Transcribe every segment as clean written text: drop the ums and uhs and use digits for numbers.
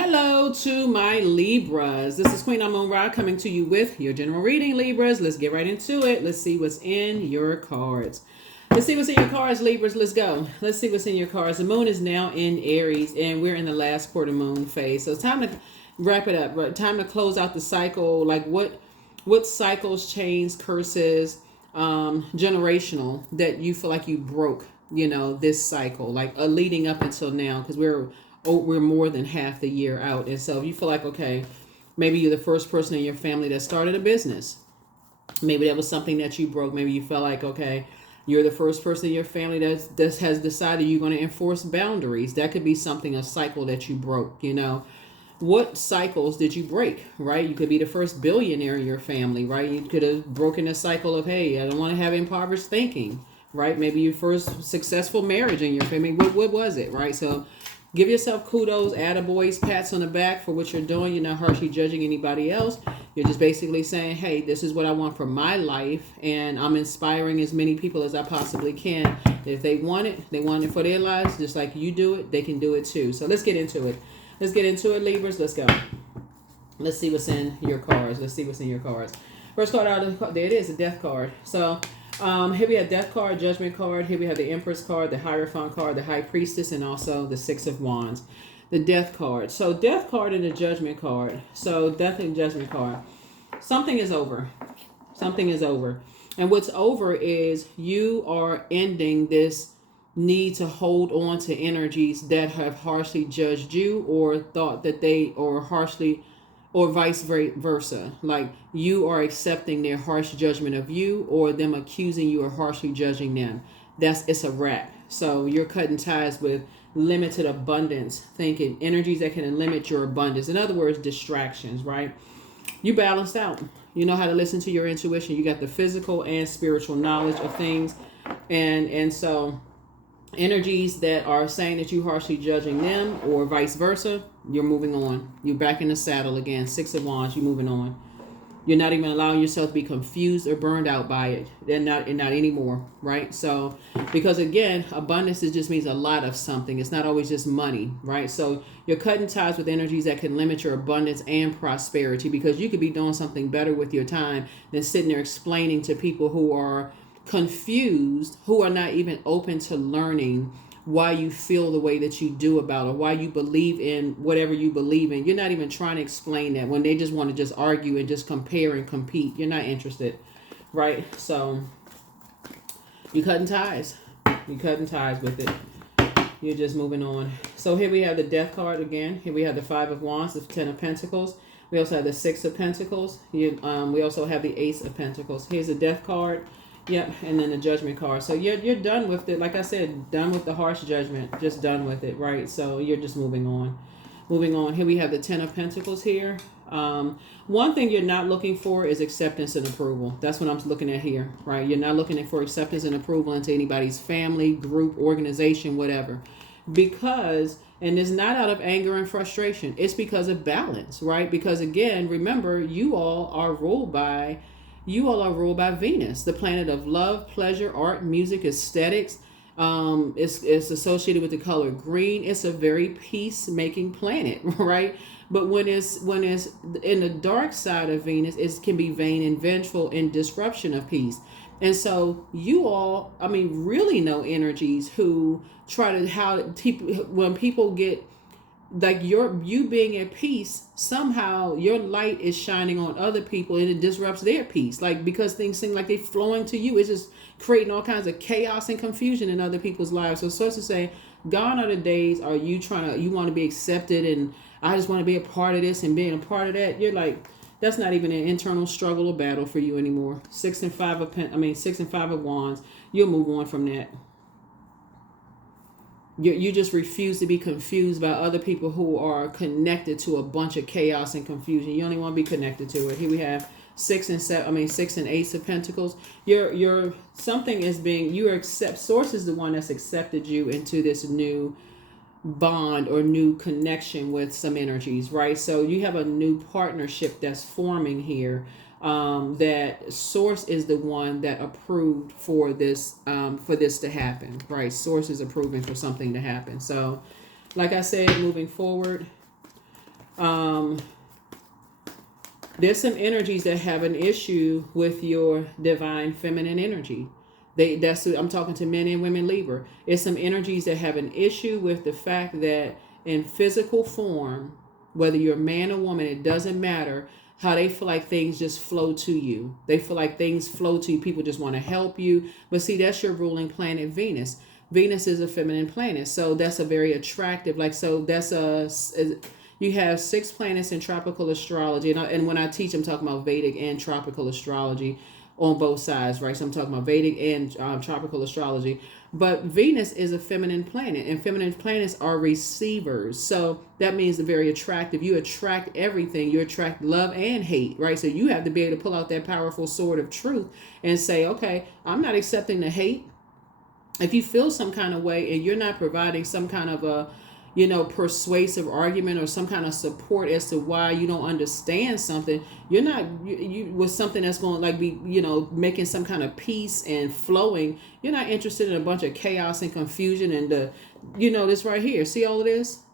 Hello to my Libras. This is Queen Amun Ra coming to you with your general reading, Libras. Let's get right into it. Let's see what's in your cards. Let's see what's in your cards, Libras. Let's go. Let's see what's in your cards. The moon is now in Aries, and we're in the last quarter moon phase. So it's time to wrap it up. Right? Time to close out the cycle. Like what cycles, chains, curses, generational that you feel like you broke, this cycle, like leading up until now, because we're more than half the year out. And so if you feel like, okay, maybe you're the first person in your family that started a business, maybe that was something that you broke. Maybe you felt like, okay, you're the first person in your family that has decided you're going to enforce boundaries. That could be something, a cycle that you broke. What cycles did you break, right? You could be the first billionaire in your family, right? You could have broken the cycle of, hey, I don't want to have impoverished thinking, right? Maybe your first successful marriage in your family. What was it, right? So give yourself kudos, attaboys, pats on the back for what you're doing. You're not harshly judging anybody else. You're just basically saying, hey, this is what I want for my life, and I'm inspiring as many people as I possibly can. If they want it for their lives, just like you do it, they can do it too. So let's get into it. Let's get into it, Libras. Let's go. Let's see what's in your cards. First card out, there it is, the Death card. So here we have Death card, Judgment card. Here we have the Empress card, the Hierophant card, the High Priestess, and also the Six of Wands. The Death card. So Death card and the Judgment card. So Death and Judgment card. Something is over. Something is over. And what's over is you are ending this need to hold on to energies that have harshly judged you or thought that they, or harshly, or vice versa. Like you are accepting their harsh judgment of you, or them accusing you or harshly judging them. It's a wrap. So you're cutting ties with limited abundance thinking, energies that can limit your abundance. In other words, distractions, right? You balanced out. You know how to listen to your intuition. You got the physical and spiritual knowledge of things. And so energies that are saying that you harshly judging them or vice versa, you're moving on. You're back in the saddle again. Six of Wands, you're moving on. You're not even allowing yourself to be confused or burned out by it. They're not anymore, right? So, because again, abundance just means a lot of something. It's not always just money, right? So you're cutting ties with energies that can limit your abundance and prosperity, because you could be doing something better with your time than sitting there explaining to people who are confused, who are not even open to learning why you feel the way that you do about it, or why you believe in whatever you believe in. You're not even trying to explain that, when they just want to just argue and just compare and compete. You're not interested, right? So you're cutting ties. You're cutting ties with it. You're just moving on. So here we have the Death card again. Here we have the Five of Wands, the Ten of Pentacles. We also have the Six of Pentacles. We also have the Ace of Pentacles. Here's the Death card. Yep, and then the Judgment card. So you're done with it. Like I said, done with the harsh judgment. Just done with it, right? So you're just moving on. Moving on. Here we have the Ten of Pentacles here. One thing you're not looking for is acceptance and approval. That's what I'm looking at here, right? You're not looking for acceptance and approval into anybody's family, group, organization, whatever. Because, and it's not out of anger and frustration. It's because of balance, right? Because again, remember, you all are ruled by Venus, the planet of love, pleasure, art, music, aesthetics. It's associated with the color green. It's a very peacemaking planet, right? But when it's in the dark side of Venus, it can be vain and vengeful and disruption of peace. And so you all, really know energies who try to when people get like you being at peace, somehow your light is shining on other people and it disrupts their peace, like because things seem like they're flowing to you. It's just creating all kinds of chaos and confusion in other people's lives. So to say, gone are the days are you want to be accepted and I just want to be a part of this and being a part of that. You're like, that's not even an internal struggle or battle for you anymore. Six and Five of Wands, you'll move on from that. You just refuse to be confused by other people who are connected to a bunch of chaos and confusion. You only want to be connected to it. Here we have Six and Ace of Pentacles. Source is the one that's accepted you into this new bond or new connection with some energies, right? So you have a new partnership that's forming here. That Source is the one that approved for this to happen, right? Source is approving for something to happen. So like I said, moving forward, Um, there's some energies that have an issue with your divine feminine energy. I'm talking to men and women Libra. It's some energies that have an issue with the fact that in physical form, whether you're a man or woman, it doesn't matter how they feel like things just flow to you. They feel like things flow to you. People just want to help you. But see, that's your ruling planet, Venus. Venus is a feminine planet. So that's a very attractive, you have 6 planets in tropical astrology. And when I teach, I'm talking about Vedic and tropical astrology on both sides, right? So I'm talking about Vedic and tropical astrology. But Venus is a feminine planet, and feminine planets are receivers. So that means they're very attractive. You attract everything. You attract love and hate, right? So you have to be able to pull out that powerful sword of truth and say, okay, I'm not accepting the hate. If you feel some kind of way and you're not providing some kind of a persuasive argument or some kind of support as to why you don't understand something, you're not you with something that's going to like be making some kind of peace and flowing. You're not interested in a bunch of chaos and confusion and this right here. See all of this?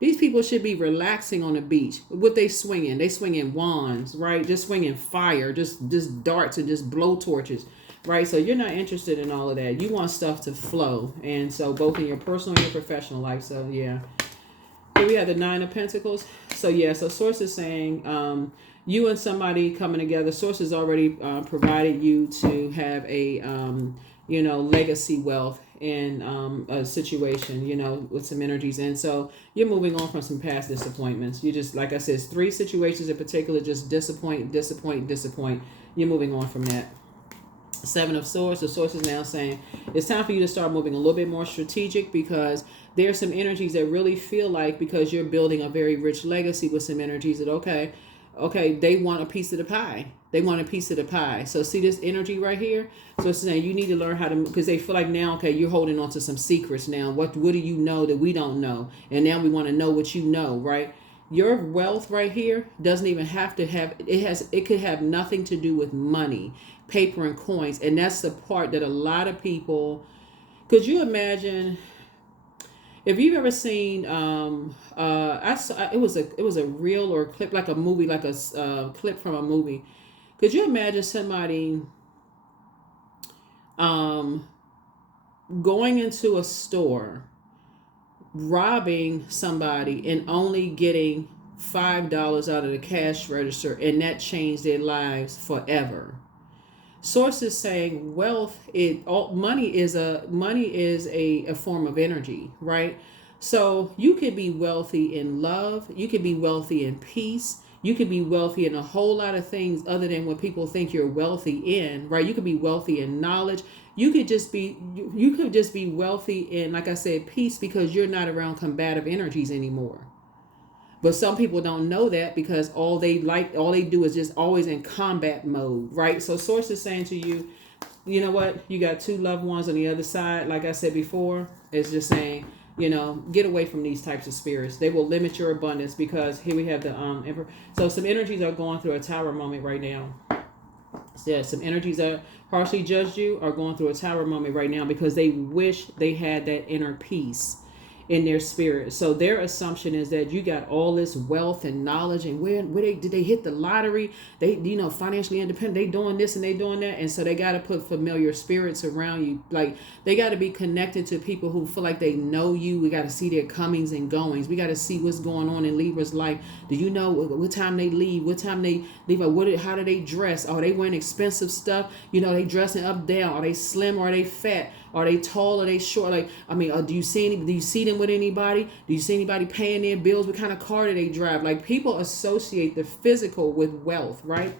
These people should be relaxing on the beach. What they swinging? They swinging wands, right? Just swinging fire, just darts and just blow torches. Right, so you're not interested in all of that. You want stuff to flow, and so both in your personal and your professional life. So yeah, here we have the 9 of Pentacles. So yeah, so Source is saying you and somebody coming together. Source has already provided you to have a legacy wealth in a situation, with some energies, and so you're moving on from some past disappointments. You just, like I said, 3 situations in particular, just disappoint. You're moving on from that. 7 of Swords. The Source is now saying it's time for you to start moving a little bit more strategic, because there's some energies that really feel like, because you're building a very rich legacy with some energies that okay, they want a piece of the pie. They want a piece of the pie. So see this energy right here? So it's saying you need to learn how to, because they feel like now, okay, you're holding on to some secrets now. What do you know that we don't know? And now we want to know what you know, right? Your wealth right here doesn't even have to have, it could have nothing to do with money, paper and coins. And that's the part that a lot of people, could you imagine if you've ever seen I saw, it was a reel or a clip, like a movie, like a clip from a movie. Could you imagine somebody going into a store, robbing somebody, and only getting $5 out of the cash register, and that changed their lives forever? Source is saying money is a form of energy, right? So you could be wealthy in love, you could be wealthy in peace, you could be wealthy in a whole lot of things other than what people think you're wealthy in, right? You could be wealthy in knowledge. You could just be wealthy in, like I said, peace, because you're not around combative energies anymore. But some people don't know that, because all they do is just always in combat mode, right? So Source is saying to you, you know what? You got 2 loved ones on the other side. Like I said before, it's just saying, get away from these types of spirits. They will limit your abundance, because here we have the Emperor. So some energies are going through a tower moment right now. So yeah, some energies that harshly judged you are going through a tower moment right now, because they wish they had that inner peace in their spirit. So their assumption is that you got all this wealth and knowledge, and where did they hit the lottery? They, financially independent, they doing this and they doing that. And so they got to put familiar spirits around you. Like, they got to be connected to people who feel like they know you. We got to see their comings and goings. We got to see what's going on in Libra's life. Do you know what time they leave? What time they leave? How do they dress? Are they wearing expensive stuff? They dressing up, down. Are they slim or are they fat? Are they tall? Are they short? Do you see them with anybody? Do you see anybody paying their bills? What kind of car do they drive? Like, people associate the physical with wealth, right?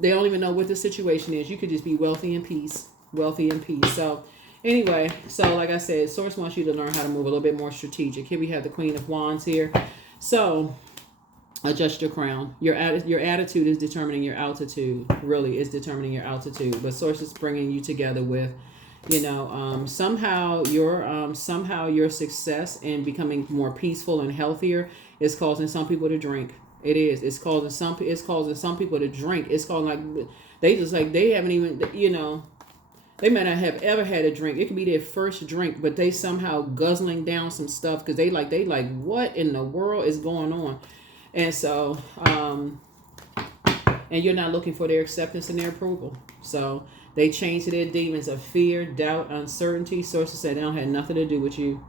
They don't even know what the situation is. You could just be wealthy in peace. So anyway, like I said, Source wants you to learn how to move a little bit more strategic. Here we have the Queen of Wands here. So adjust your crown. Your attitude is determining your altitude. Really is determining your altitude. But Source is bringing you together with, somehow your success in becoming more peaceful and healthier is causing some people to drink. It is. It's causing some people to drink. It's called, like, they haven't even, They may not have ever had a drink. It could be their first drink, but they somehow guzzling down some stuff because they like, what in the world is going on? And so, and you're not looking for their acceptance and their approval. So they change to their demons of fear, doubt, uncertainty. Sources say they don't have nothing to do with you.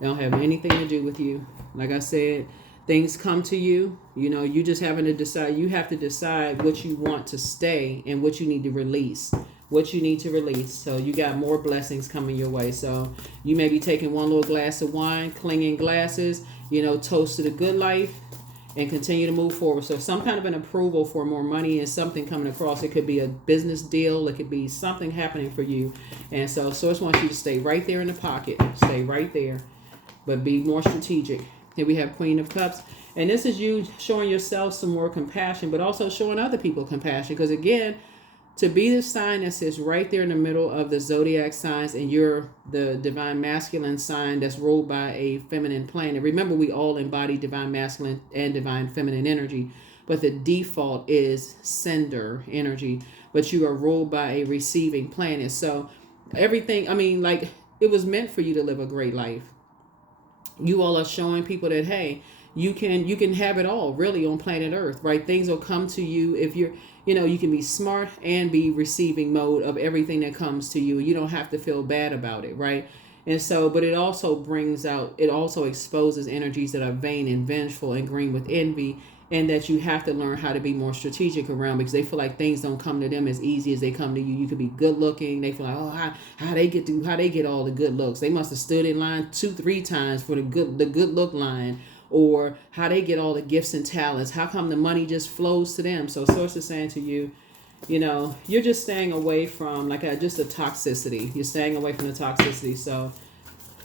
They don't have anything to do with you. Like I said, things come to you. You know, you just having to decide. You have to decide what you want to stay and what you need to release. What you need to release. So you got more blessings coming your way. So you may be taking one little glass of wine, clinging glasses, you know, toast to the good life and continue to move forward. So some kind of an approval for more money and something coming across. It could be a business deal. It could be something happening for you. And so Source wants you to stay right there in the pocket. Stay right there. But be more strategic. Here we have Queen of Cups. And this is you showing yourself some more compassion, but also showing other people compassion. Because again, to be the sign that sits right there in the middle of the zodiac signs, and you're the divine masculine sign that's ruled by a feminine planet. Remember, we all embody divine masculine and divine feminine energy, but the default is sender energy. But you are ruled by a receiving planet. So everything, I mean, like, it was meant for you to live a great life. You all are showing people that, hey, you can have it all really on planet Earth, right? Things will come to you if you're, you know, you can be smart and be receiving mode of everything that comes to you. You don't have to feel bad about it, right? And so, but it also brings out, it also exposes energies that are vain and vengeful and green with envy, and that you have to learn how to be more strategic around, because they feel like things don't come to them as easy as they come to you. You could be good looking. They feel like, oh, how they get all the good looks. They must have stood in line 2-3 times for the good look line. Or how they get all the gifts and talents. How come the money just flows to them? So Source is saying to you, you know, you're just staying away from just the toxicity. You're staying away from the toxicity. So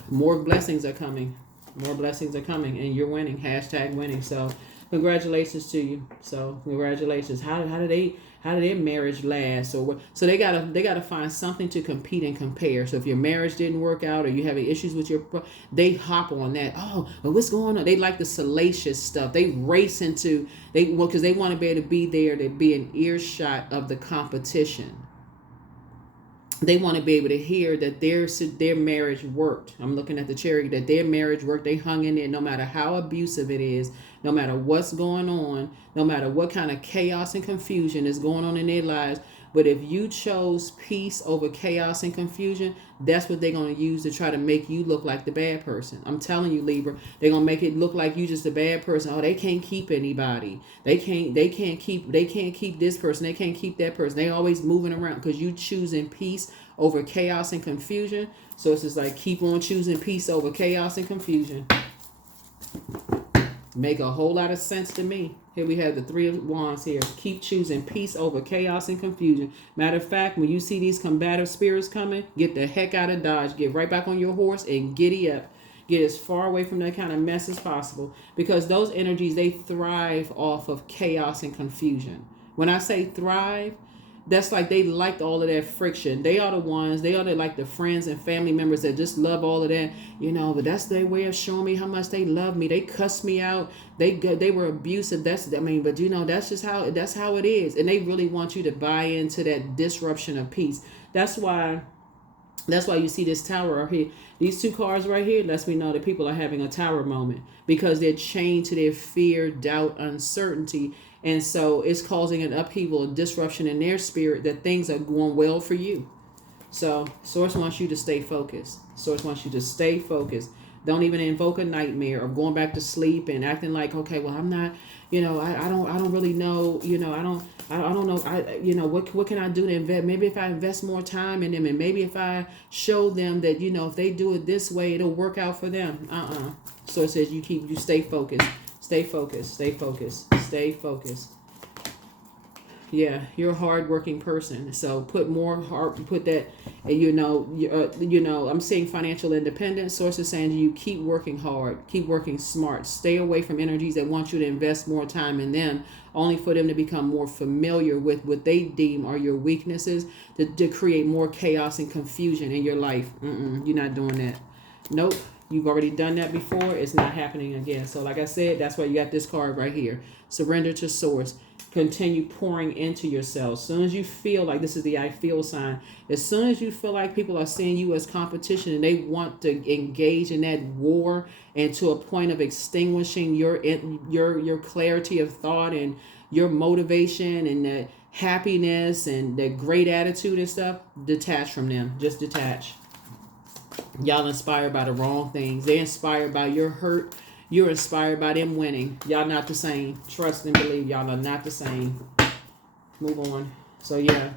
more blessings are coming. More blessings are coming. And you're winning. Hashtag winning. So congratulations to you. So congratulations. How did their marriage last? Or what? So they gotta find something to compete and compare. So if your marriage didn't work out, or you having issues with they hop on that. Oh, but what's going on? They like the salacious stuff. They race into because they want to be able to be there, to be an earshot of the competition. They want to be able to hear that their marriage worked. I'm looking at the Chariot, that their marriage worked. They hung in there no matter how abusive it is, no matter what's going on, no matter what kind of chaos and confusion is going on in their lives. But if you chose peace over chaos and confusion, that's what they're going to use to try to make you look like the bad person. I'm telling you, Libra, they're going to make it look like you just a bad person. Oh, they can't keep anybody. They can't keep this person. They can't keep that person. They always moving around because you choosing peace over chaos and confusion. So it's just like, keep on choosing peace over chaos and confusion. Make a whole lot of sense to me. Here we have the Three of Wands here. Keep choosing peace over chaos and confusion. Matter of fact, when you see these combative spirits coming, get the heck out of Dodge. Get right back on your horse and giddy up. Get as far away from that kind of mess as possible. Because those energies, they thrive off of chaos and confusion. When I say thrive, that's like they liked all of that friction. They are like the friends and family members that just love all of that, you know, but that's their way of showing me how much they love me. They cuss me out. They were abusive. But you know, that's how it is. And they really want you to buy into that disruption of peace. That's why you see this tower right here. These two cards right here lets me know that people are having a tower moment because they're chained to their fear, doubt, uncertainty. And so it's causing an upheaval, a disruption in their spirit that things are going well for you. So Source wants you to stay focused. Source wants you to stay focused. Don't even invoke a nightmare or going back to sleep and acting like, okay, well, I'm not, you know, I don't really know, you know, I don't know, what can I do to invest? Maybe if I invest more time in them, and maybe if I show them that, you know, if they do it this way, it'll work out for them. So it says you stay focused. Stay focused. Stay focused. Stay focused. Yeah, you're a hard-working person. So put more heart. Put that. You know. I'm seeing financial independence. Sources saying to you, keep working hard. Keep working smart. Stay away from energies that want you to invest more time in them, only for them to become more familiar with what they deem are your weaknesses, to create more chaos and confusion in your life. You're not doing that. Nope. You've already done that before. It's not happening again. So like I said, that's why you got this card right here. Surrender to Source. continue pouring into yourself. As soon as you feel like, this is the I feel sign, as soon as you feel like people are seeing you as competition and they want to engage in that war and to a point of extinguishing your clarity of thought and your motivation and that happiness and that great attitude and stuff, detach from them. Just detach. Y'all inspired by the wrong things. They're inspired by your hurt. You're inspired by them winning. Y'all not the same. Trust and believe y'all are not the same. Move on. So yeah,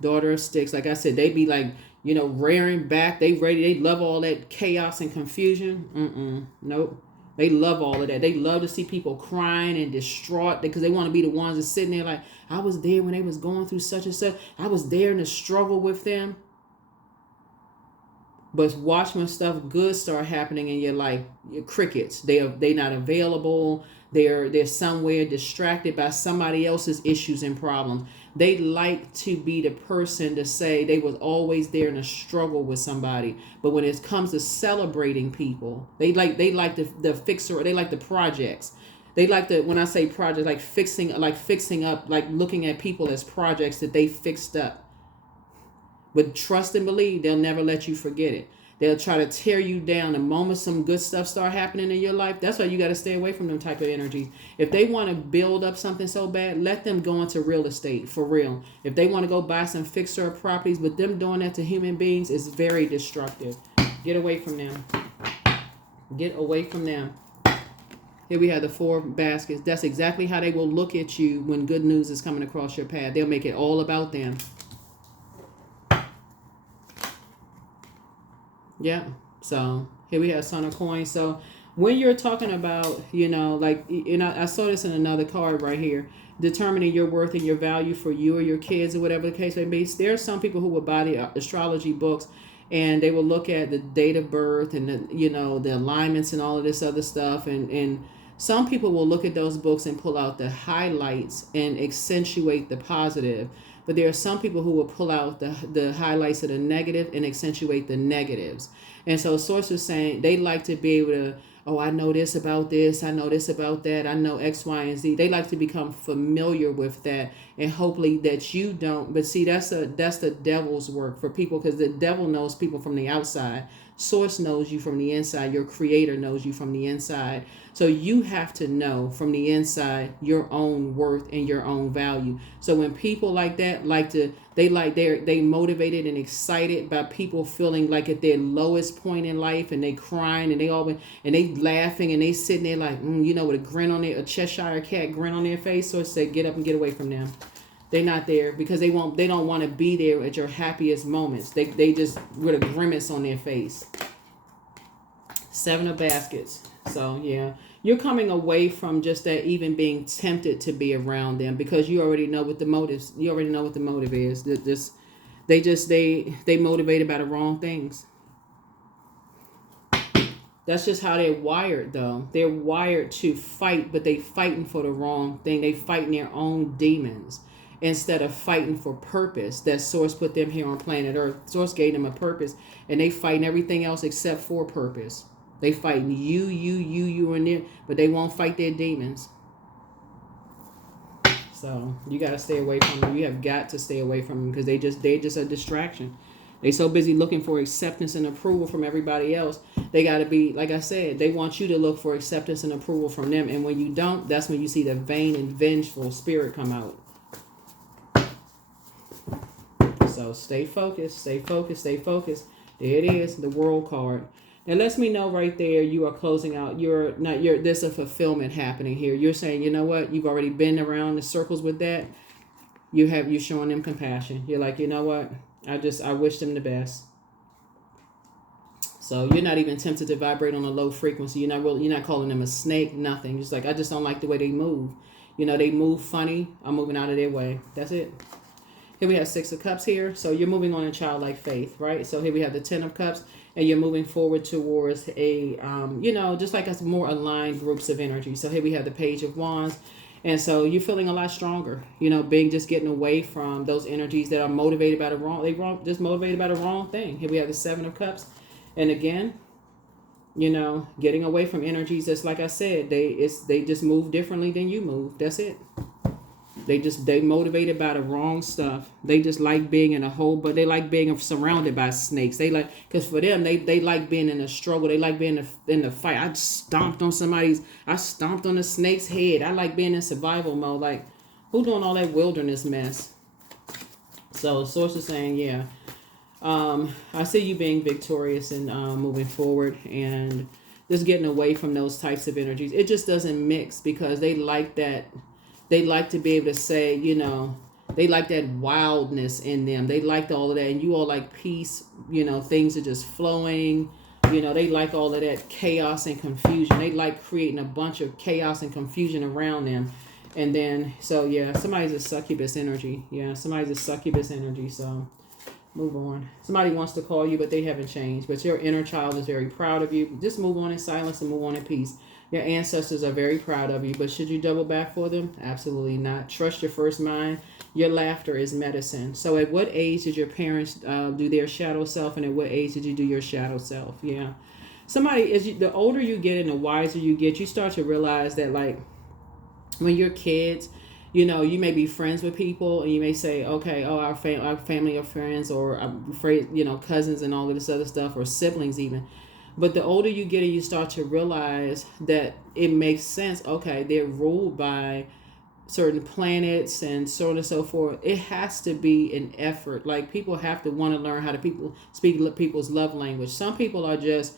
daughter of sticks. Like I said, they be like, rearing back. They ready. They love all that chaos and confusion. Nope. They love all of that. They love to see people crying and distraught because they want to be the ones that sitting there like, I was there when they was going through such and such. I was there in the struggle with them. But watch when stuff good start happening in your life. Your crickets. They not available. They're somewhere distracted by somebody else's issues and problems. They like to be the person to say they was always there in a struggle with somebody. But when it comes to celebrating people, they like the fixer. They like the projects. They like the, when I say project, like fixing up, like looking at people as projects that they fixed up. But trust and believe, they'll never let you forget it. They'll try to tear you down the moment some good stuff start happening in your life. That's why you got to stay away from them type of energies. If they want to build up something so bad, let them go into real estate for real. If they want to go buy some fixer properties, but them doing that to human beings is very destructive. Get away from them. Get away from them. Here we have the 4 baskets. That's exactly how they will look at you when good news is coming across your path. They'll make it all about them. Yeah. So here we have Son of Coins. So when you're talking about, I saw this in another card right here, determining your worth and your value for you or your kids or whatever the case may be. There are some people who will buy the astrology books and they will look at the date of birth and the alignments and all of this other stuff. And some people will look at those books and pull out the highlights and accentuate the positive. But there are some people who will pull out the highlights of the negative and accentuate the negatives. And so Source is saying they like to be able to, I know this about this, I know this about that, I know X, Y, and Z. They like to become familiar with that, and hopefully that you don't. But see, that's the devil's work for people, because the devil knows people from the outside. Source knows you from the inside. Your creator knows you from the inside. So you have to know from the inside your own worth and your own value. So when people like that they motivated and excited by people feeling like at their lowest point in life, and they crying and they laughing and they sitting there like with a grin on a Cheshire cat grin on their face. So say get up and get away from them. They're not there because they don't want to be there at your happiest moments. They just with a grimace on their face. 7 of baskets. So yeah, you're coming away from just that, even being tempted to be around them, because you already know what the motives. You already know what the motive is. They motivated by the wrong things. That's just how they're wired, though. They're wired to fight, but they fighting for the wrong thing. They fighting their own demons instead of fighting for purpose. That Source put them here on planet Earth. Source gave them a purpose, and they fighting everything else except for purpose. They fighting you and them, but they won't fight their demons. So you got to stay away from them. You have got to stay away from them, because they just a distraction. They so busy looking for acceptance and approval from everybody else. They got to be, like I said, they want you to look for acceptance and approval from them. And when you don't, that's when you see the vain and vengeful spirit come out. So stay focused, stay focused, stay focused. There it is, the World card. It lets me know right there you are closing out. There's a fulfillment happening here. You're saying, you know what? You've already been around the circles with that. You're showing them compassion. You're like, you know what? I wish them the best. So you're not even tempted to vibrate on a low frequency. You're not calling them a snake, nothing. Just like, I just don't like the way they move. They move funny. I'm moving out of their way. That's it. Here we have 6 of Cups here. So you're moving on in childlike faith, right? So here we have the 10 of Cups, and you're moving forward towards a, just like us more aligned groups of energy. So here we have the Page of Wands. And so you're feeling a lot stronger, just getting away from those energies that are motivated by just motivated by the wrong thing. Here we have the 7 of Cups. And again, getting away from energies that's, like I said, they just move differently than you move. That's it. They motivated by the wrong stuff. They just like being in a hole, but they like being surrounded by snakes. They like, because for them, they like being in a struggle. They like being in the fight. I stomped on a snake's head. I like being in survival mode. Like, who doing all that wilderness mess? So source is saying, yeah, I see you being victorious and moving forward and just getting away from those types of energies. It just doesn't mix because they like that. They like to be able to say, you know, they like that wildness in them. They like all of that. And you all like peace, you know, things are just flowing. You know, they like all of that chaos and confusion. They like creating a bunch of chaos and confusion around them. And then, so yeah, somebody's a succubus energy. Yeah, somebody's a succubus energy. So move on. Somebody wants to call you, but they haven't changed. But your inner child is very proud of you. Just move on in silence and move on in peace. Your ancestors are very proud of you, but should you double back for them? Absolutely not. Trust your first mind. Your laughter is medicine. So at what age did your parents do their shadow self, and at what age did you do your shadow self? Yeah. The older you get and the wiser you get, you start to realize that, like, when you're kids, you know, you may be friends with people and you may say, okay, oh, our family are friends, or I'm afraid, you know, cousins and all of this other stuff, or siblings even. But the older you get, and you start to realize that it makes sense. Okay, they're ruled by certain planets and so on and so forth. It has to be an effort. Like, people have to want to learn how to speak people's love language. Some people are just,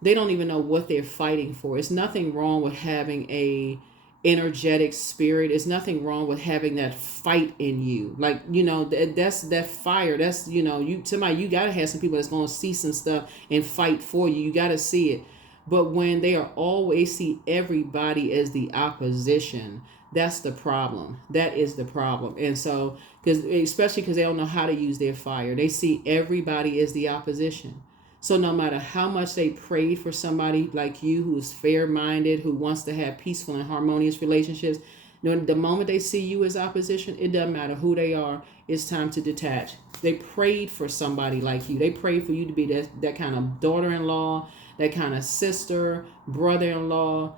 they don't even know what they're fighting for. It's nothing wrong with having a energetic spirit. It's nothing wrong with having that fight in you. Like, you know, that's that fire. That's, you know, you got to have some people that's going to see some stuff and fight for you. You got to see it. But when they are always see everybody as the opposition, that's the problem. That is the problem. And so, especially because they don't know how to use their fire, they see everybody as the opposition. So no matter how much they prayed for somebody like you who's fair-minded, who wants to have peaceful and harmonious relationships, the moment they see you as opposition, it doesn't matter who they are, it's time to detach. They prayed for somebody like you. They prayed for you to be that kind of daughter-in-law, that kind of sister, brother-in-law,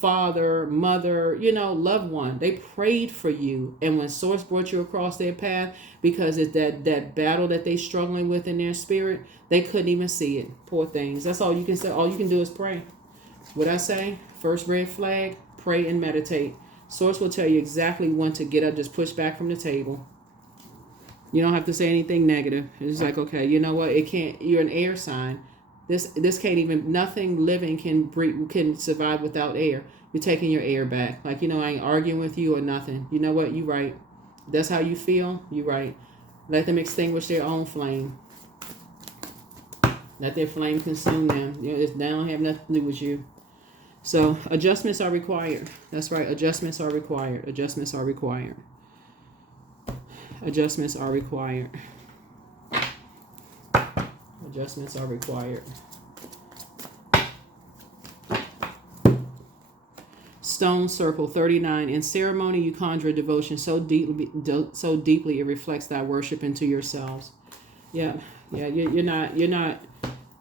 father, mother, you know, loved one. They prayed for you. And when source brought you across their path, because it's that battle that they struggling with in their spirit, they couldn't even see it. Poor things. That's all you can say. All you can do is pray. What I say, first red flag, pray and meditate. Source will tell you exactly when to get up, just push back from the table. You don't have to say anything negative. It's like, okay, you know what? It can't, you're an air sign. This can't even, nothing living can survive without air. You're taking your air back. Like, you know, I ain't arguing with you or nothing. You know what? You right. That's how you feel. You right. Let them extinguish their own flame. Let their flame consume them. You know, they don't have nothing to do with you. So adjustments are required. That's right. Adjustments are required. Adjustments are required. Adjustments are required. Adjustments are required. Stone circle 39. In ceremony, you conjure a devotion so deeply it reflects thy worship into yourselves. Yeah. You're not.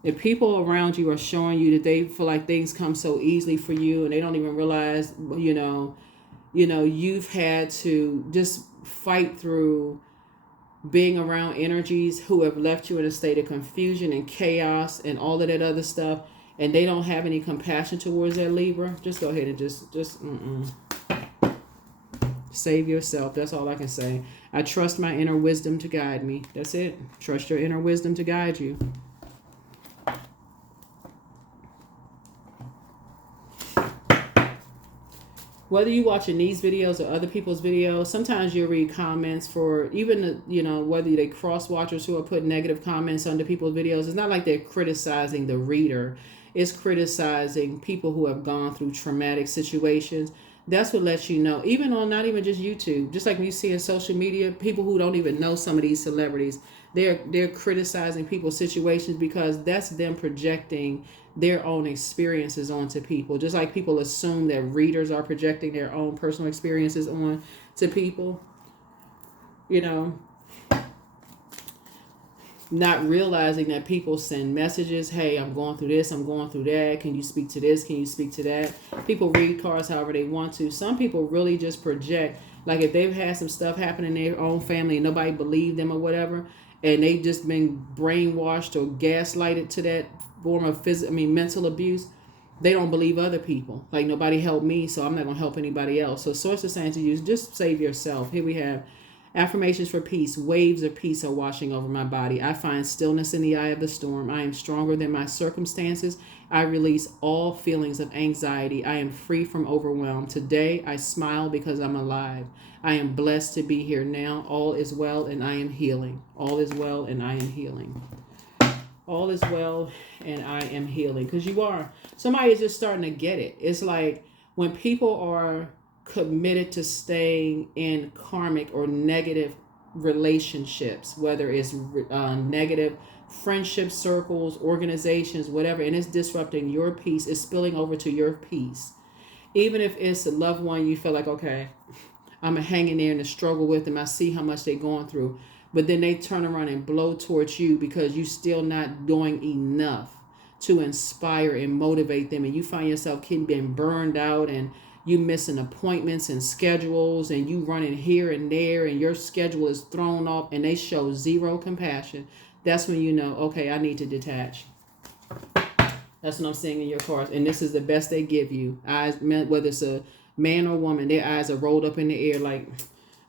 If people around you are showing you that they feel like things come so easily for you, and they don't even realize, you know, you've had to just fight through being around energies who have left you in a state of confusion and chaos and all of that other stuff, and they don't have any compassion towards that Libra, just go ahead and just save yourself. That's all I can say. I trust my inner wisdom to guide me. That's it. Trust your inner wisdom to guide you. Whether you're watching these videos or other people's videos, sometimes you'll read comments for even, you know, whether they cross watchers who are putting negative comments under people's videos. It's not like they're criticizing the reader. It's criticizing people who have gone through traumatic situations. That's what lets you know, even on not even just YouTube, just like when you see in social media, people who don't even know some of these celebrities, they're criticizing people's situations because that's them projecting their own experiences onto people. Just like people assume that readers are projecting their own personal experiences on to people, you know. not realizing that people send messages. Hey, I'm going through this, I'm going through that. Can you speak to this? Can you speak to that? People read cards however they want to. Some people really just project. Like if they've had some stuff happen in their own family and nobody believed them or whatever, and they just been brainwashed or gaslighted to that form of mental abuse, they don't believe other people. Like nobody helped me, so I'm not gonna help anybody else. So source is saying to you, just save yourself. Here we have affirmations for peace. Waves of peace are washing over my body. I find stillness in the eye of the storm. I am stronger than my circumstances. I release all feelings of anxiety. I am free from overwhelm. Today, I smile because I'm alive. I am blessed to be here now. All is well and I am healing. All is well and I am healing. All is well and I am healing. Because you are. Somebody is just starting to get it. It's like when people are committed to staying in karmic or negative relationships, whether it's negative friendship circles, organizations, whatever, and it's disrupting your peace, it's spilling over to your peace. Even if it's a loved one, you feel like, okay, I'm hanging there in the struggle with them. I see how much they're going through. But then they turn around and blow towards you because you're still not doing enough to inspire and motivate them. And you find yourself being burned out and you missing appointments and schedules and you running here and there and your schedule is thrown off and they show zero compassion. That's when you know, okay, I need to detach. That's what I'm seeing in your cards. And this is the best they give you. Eyes, whether it's a man or woman, their eyes are rolled up in the air like,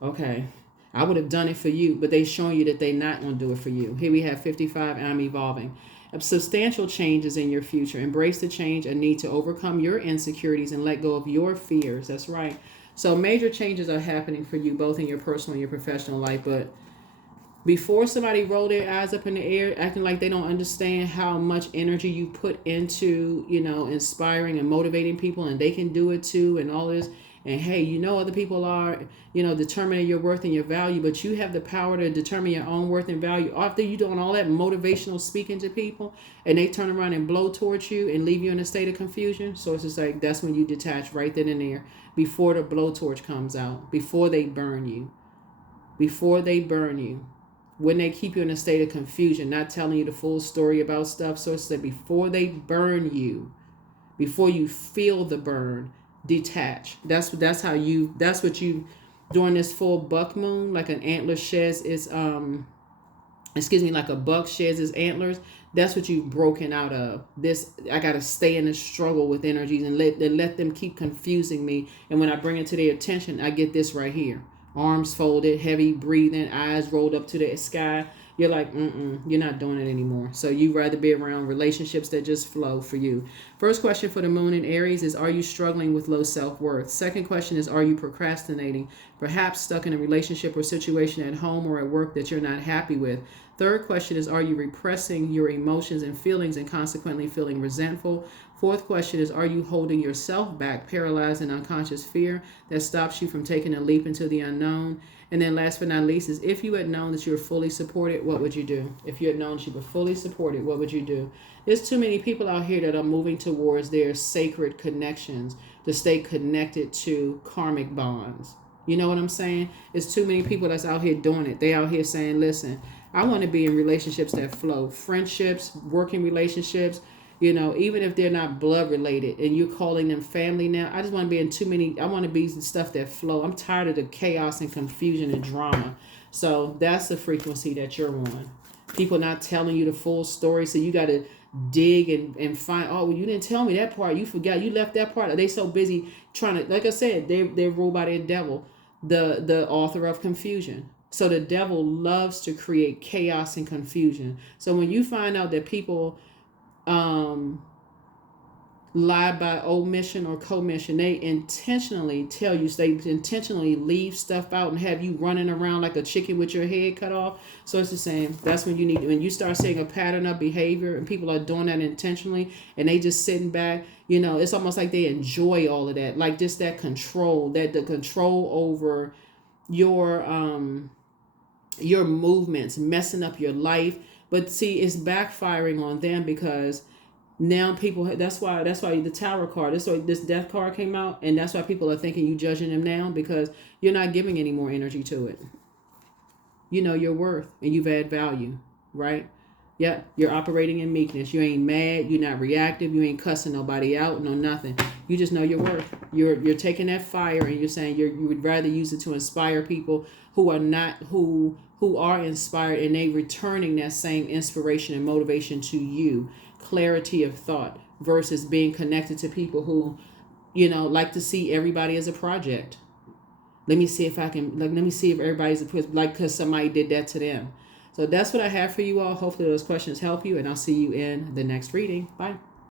okay, I would have done it for you, but they showing you that they're not going to do it for you. Here we have 55, I'm evolving. Substantial changes in your future. Embrace the change and need to overcome your insecurities and let go of your fears. That's right. So major changes are happening for you, both in your personal and your professional life. But before somebody roll their eyes up in the air, acting like they don't understand how much energy you put into, inspiring and motivating people, and they can do it too, and all this. And hey, other people are, determining your worth and your value, but you have the power to determine your own worth and value. After you doing all that motivational speaking to people and they turn around and blow towards you and leave you in a state of confusion. So it's just like, that's when you detach right then and there before the blowtorch comes out, before they burn you, when they keep you in a state of confusion, not telling you the full story about stuff. So it's like before they burn you, before you feel the burn, detach. That's what you during this full buck moon, like an antler sheds its like a buck sheds its antlers. That's what you've broken out of. This, I gotta stay in the struggle with energies and let them keep confusing me. And when I bring it to their attention, I get this right here. Arms folded, heavy breathing, eyes rolled up to the sky. You're like, you're not doing it anymore. So you rather be around relationships that just flow for you. First question for the moon in Aries is, are you struggling with low self-worth? Second question is, are you procrastinating? Perhaps stuck in a relationship or situation at home or at work that you're not happy with. Third question is, are you repressing your emotions and feelings and consequently feeling resentful? Fourth question is, are you holding yourself back, paralyzed in unconscious fear that stops you from taking a leap into the unknown? And then last but not least is, if you had known that you were fully supported, what would you do? If you had known that you were fully supported, what would you do? There's too many people out here that are moving towards their sacred connections to stay connected to karmic bonds. You know what I'm saying? It's too many people that's out here doing it. They out here saying, listen, I want to be in relationships that flow. Friendships, working relationships, even if they're not blood related and you're calling them family now. I just want to be I want to be stuff that flow. I'm tired of the chaos and confusion and drama. So that's the frequency that you're on. People not telling you the full story. So you got to dig and find, oh, well, you didn't tell me that part. You forgot. You left that part. Are they so busy trying to, like I said, they're ruled by their devil, the author of confusion. So the devil loves to create chaos and confusion. So when you find out that people lie by omission or commission, they intentionally tell you, they intentionally leave stuff out and have you running around like a chicken with your head cut off. So it's the same. That's when when you start seeing a pattern of behavior and people are doing that intentionally and they just sitting back, it's almost like they enjoy all of that, like just that control, that the control over your movements, messing up your life. But see, it's backfiring on them because now people, that's why the Tower card, that's why this Death card came out, and that's why people are thinking you judging them now, because you're not giving any more energy to it. You know your worth and you've added value. right? Yep, you're operating in meekness. You ain't mad. You're not reactive. You ain't cussing nobody out. No nothing. You just know your worth. You're taking that fire and you're saying you would rather use it to inspire people who are not who are inspired, and they returning that same inspiration and motivation to you. Clarity of thought versus being connected to people who, like to see everybody as a project. Let me see if I can, let me see if everybody's like, because somebody did that to them. So that's what I have for you all. Hopefully those questions help you, and I'll see you in the next reading. Bye.